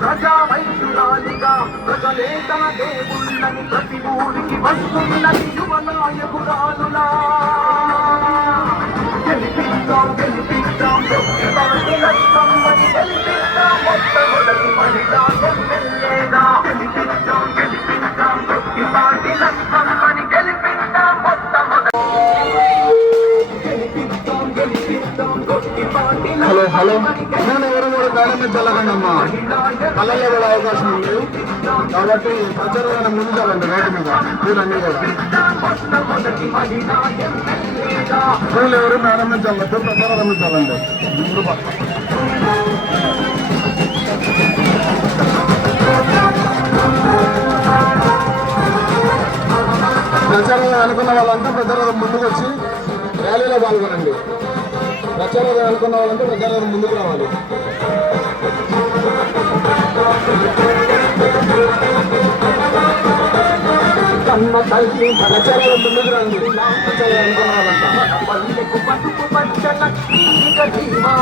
ప్రజా వైద్యురాలిగా ప్రజలే తన దేవుళ్ళని ప్రతి ఊరికి వస్తున్నది యువ నాయకురాలులా. గెలిపిద్దాం గెలిపిద్దాం లక్ష్మమ్మని గెలిపిద్దాం మొట్టమొదటి మహిళా ఎమ్మెల్యేగా. గెలిపిద్దాం గెలిపిద్దాం పార్టీ లక్ష్మమ్మని గెలిపిద్దాం మొట్టమొదటి. హలో హలో నేను ఎవరు కూడా ప్రారంభించాలమ్మా, కళ్ళల్లో కూడా అవకాశం ఉంది కాబట్టి ప్రచారం ముందు చాలండి రైతు మీద పూలన్నీ కూడా పూలు ఎవరు ప్రారంభించాలంటే ప్రచారం ఆరంభించాలండి. ప్రచారం అనుకున్న వాళ్ళంతా ప్రచారం ముందుకు వచ్చి ర్యాలీలో పాల్గొనండి. ప్రచారం అనుకున్న వాళ్ళంతా ప్రచారం ముందుకు రావాలి. కన్న తల్లి ప్రచారం ముందుకు రండి. ప్రచారం అనుకున్న వాళ్ళంతా పల్లెకు పసుపు పచ్చ లక్ష్మీ జీవా.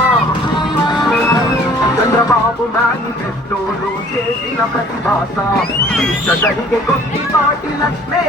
చంద్రబాబు మేనిఫెస్టోలో చేసిన ప్రతిభాస జరిగే కొద్ది పాటి లక్ష్మే.